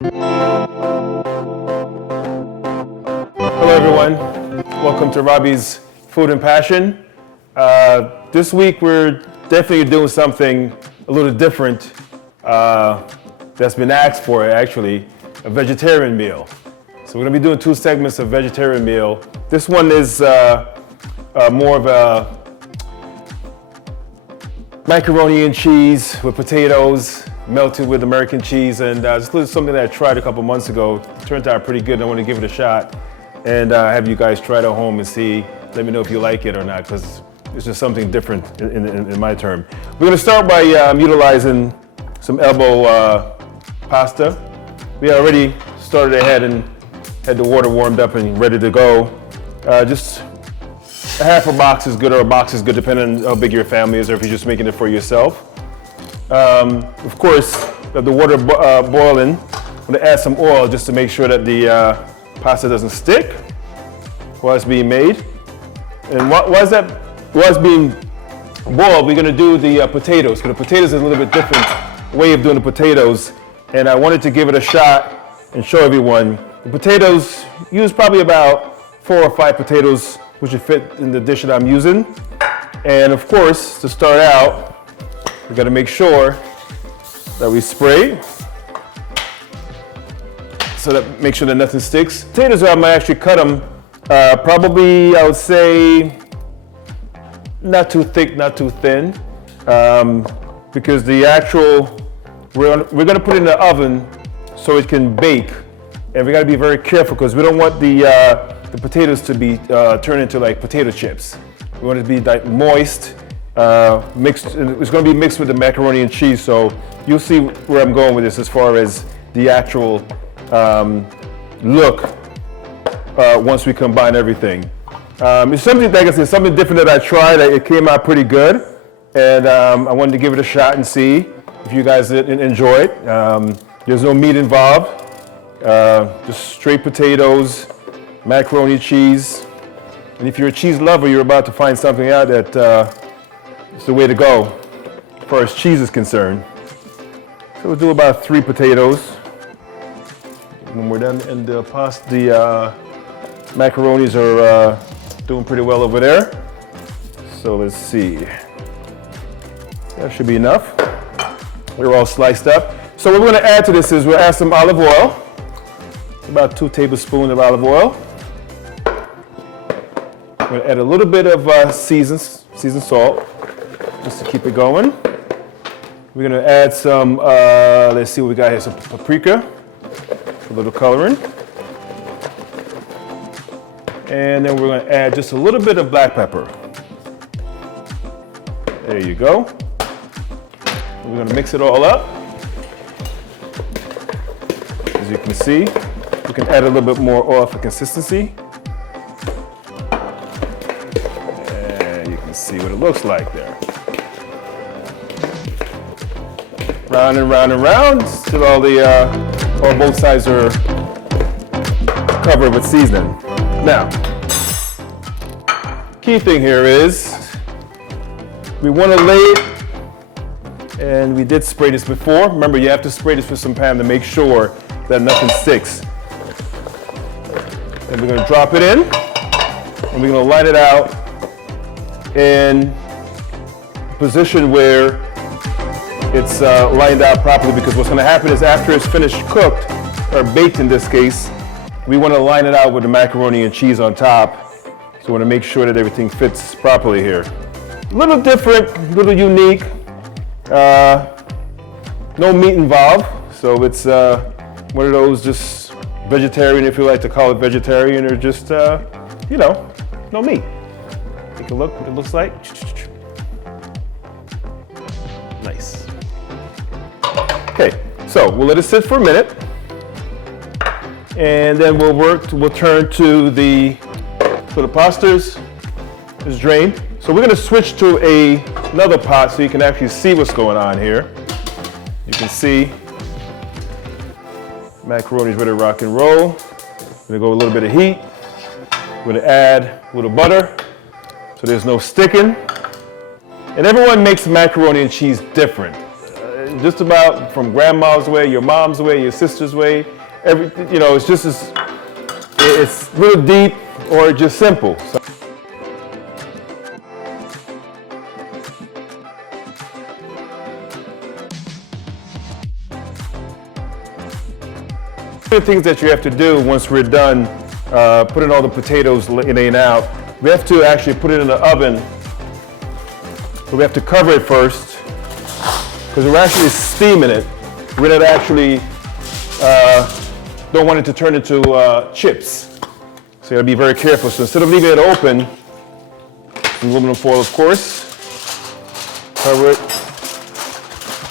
Hello everyone, welcome to Robbie's Food and Passion. This week we're definitely doing something a little different that's been asked for, actually, a vegetarian meal. So we're going to be doing two segments of vegetarian meal. This one is more of a macaroni and cheese with potatoes melted with American cheese, and this is something that I tried a couple months ago. It turned out pretty good and I want to give it a shot and have you guys try it at home and see, let me know if you like it or not, because it's just something different in my term. We're going to start by utilizing some elbow pasta. We already started ahead and had the water warmed up and ready to go. Just a half a box is good, or a box is good depending on how big your family is or if you're just making it for yourself. Of course, the water boiling, I'm going to add some oil just to make sure that the pasta doesn't stick while it's being made. And while it's being boiled, we're going to do the potatoes. Because the potatoes is a little bit different way of doing the potatoes, and I wanted to give it a shot and show everyone. The potatoes, use probably about 4 or 5 potatoes, which would fit in the dish that I'm using. And of course, to start out, we got to make sure that we spray, so that make sure that nothing sticks. Potatoes, I'm gonna actually cut them probably, I would say, not too thick, not too thin, because the actual, we're gonna put it in the oven so it can bake, and we got to be very careful because we don't want the potatoes to be turned into like potato chips. We want it to be like moist. Mixed. It's going to be mixed with the macaroni and cheese, so you'll see where I'm going with this as far as the actual look once we combine everything. It's something, like I said, something different that I tried. It came out pretty good, and I wanted to give it a shot and see if you guys enjoy it. There's no meat involved, just straight potatoes, macaroni, cheese, and if you're a cheese lover, you're about to find something out that it's the way to go as far as cheese is concerned. So we'll do about 3 potatoes. When we're done, and the macaronis are doing pretty well over there. So let's see. That should be enough. They're all sliced up. So what we're going to add to this is we'll add some olive oil. About 2 tablespoons of olive oil. We're going to add a little bit of seasoned salt, just to keep it going. We're going to add some, let's see what we got here, some paprika, a little coloring. And then we're going to add just a little bit of black pepper. There you go. We're going to mix it all up. As you can see, we can add a little bit more oil for consistency. And you can see what it looks like there. Round and round and round till all both sides are covered with seasoning. Now, key thing here is we want to lay it, and we did spray this before. Remember, you have to spray this with some time to make sure that nothing sticks. And we're going to drop it in, and we're going to line it out in a position where it's lined out properly, because what's going to happen is after it's finished cooked, or baked in this case, we want to line it out with the macaroni and cheese on top. So we want to make sure that everything fits properly here. A little different, a little unique. No meat involved, so it's one of those just vegetarian, if you like to call it vegetarian, or just, no meat. Take a look what it looks like. Nice. Okay, so we'll let it sit for a minute, and then we'll turn to the pasta is drained. So we're going to switch to another pot so you can actually see what's going on here. You can see macaroni's ready to rock and roll. I'm going to go a little bit of heat. We're going to add a little butter so there's no sticking. And everyone makes macaroni and cheese different. just about from grandma's way, your mom's way, your sister's way. It's just it's real deep or just simple. So, the things that you have to do once we're done putting all the potatoes in and out, we have to actually put it in the oven. So we have to cover it first because we're actually steaming it. We're not actually don't want it to turn into chips. So you gotta be very careful. So instead of leaving it open, aluminum foil, of course, cover it.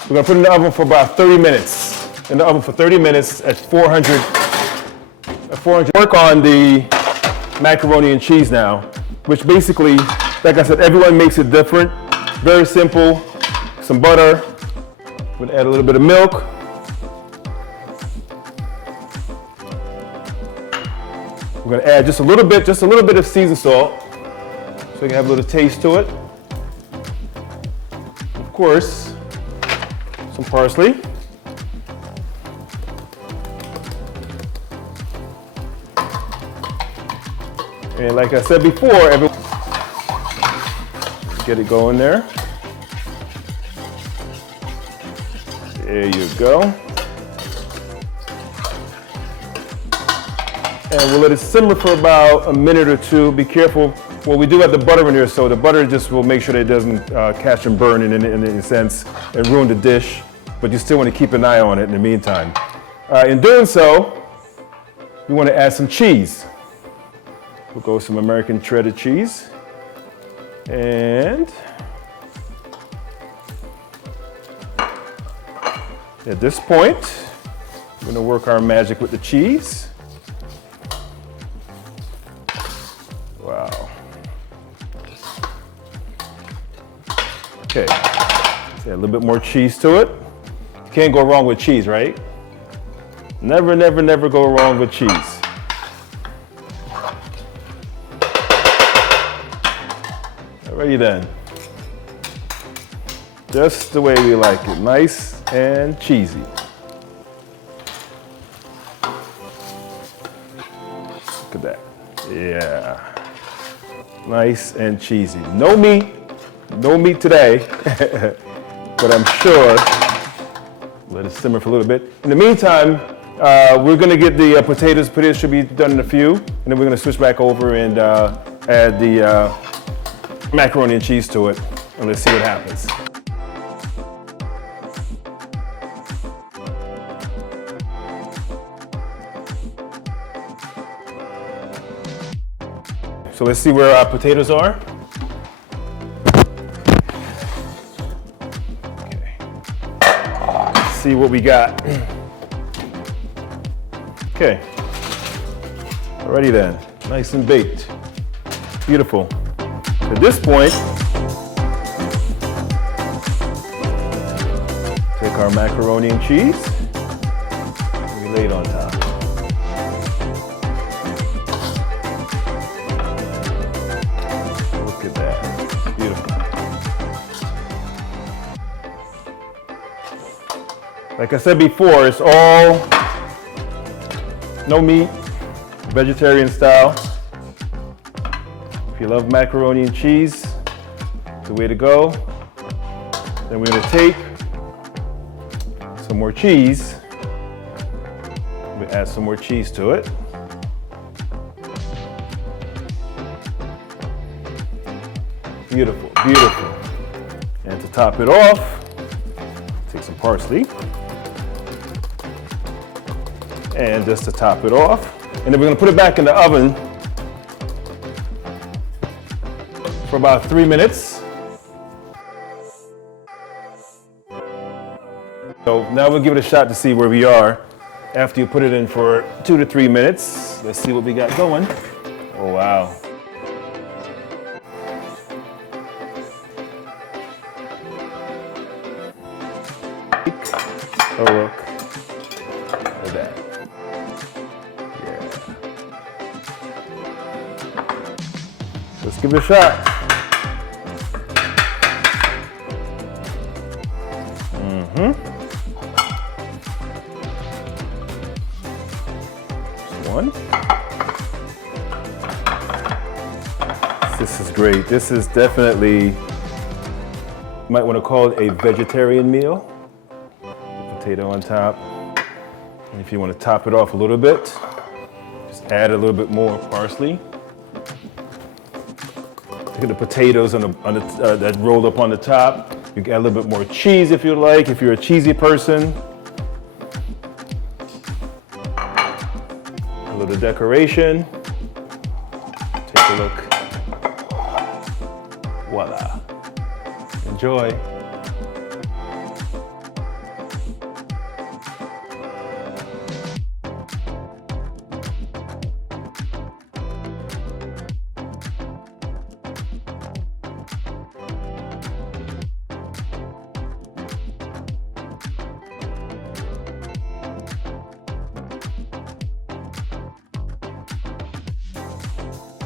We're gonna put it in the oven for about 30 minutes. In the oven for 30 minutes at 400. Work on the macaroni and cheese now, which basically, like I said, everyone makes it different. Very simple. Some butter. We're gonna add a little bit of milk. We're gonna add just a little bit of seasoned salt, so you can have a little taste to it. Of course, some parsley. And like I said before, get it going there. There you go. And we'll let it simmer for about a minute or two. Be careful. Well, we do have the butter in here, so the butter just will make sure that it doesn't catch and burn in a sense and ruin the dish. But you still want to keep an eye on it in the meantime. In doing so, we want to add some cheese. We'll go with some American shredded cheese. And at this point, we're going to work our magic with the cheese. Wow. Okay, add a little bit more cheese to it. You can't go wrong with cheese, right? Never, never, never go wrong with cheese. Alrighty then. Just the way we like it, nice and cheesy. Look at that. Yeah. Nice and cheesy. No meat today, but I'm sure, let it simmer for a little bit. In the meantime, we're gonna get the potatoes. Potatoes should be done in a few, and then we're gonna switch back over and add the macaroni and cheese to it, and let's see what happens. So let's see where our potatoes are. Okay. Let's see what we got. Okay. Alrighty then, nice and baked. Beautiful. At this point, take our macaroni and cheese, and we lay it on top. Look at that, beautiful. Like I said before, it's all no meat, vegetarian style. If you love macaroni and cheese, it's the way to go. Then we're gonna take some more cheese. We add some more cheese to it. Beautiful, beautiful. And to top it off, take some parsley. And just to top it off. And then we're gonna put it back in the oven for about 3 minutes. So now we'll give it a shot to see where we are after you put it in for 2 to 3 minutes. Let's see what we got going. Oh, wow. Oh, look. Look at that. Yeah. Let's give it a shot. Mm-hmm. one. This is great. This is definitely, you might want to call it a vegetarian meal. Potato on top. And if you want to top it off a little bit, just add a little bit more parsley. Look at the potatoes that rolled up on the top. You can add a little bit more cheese if you like, if you're a cheesy person. A little decoration. Take a look. Voila. Enjoy.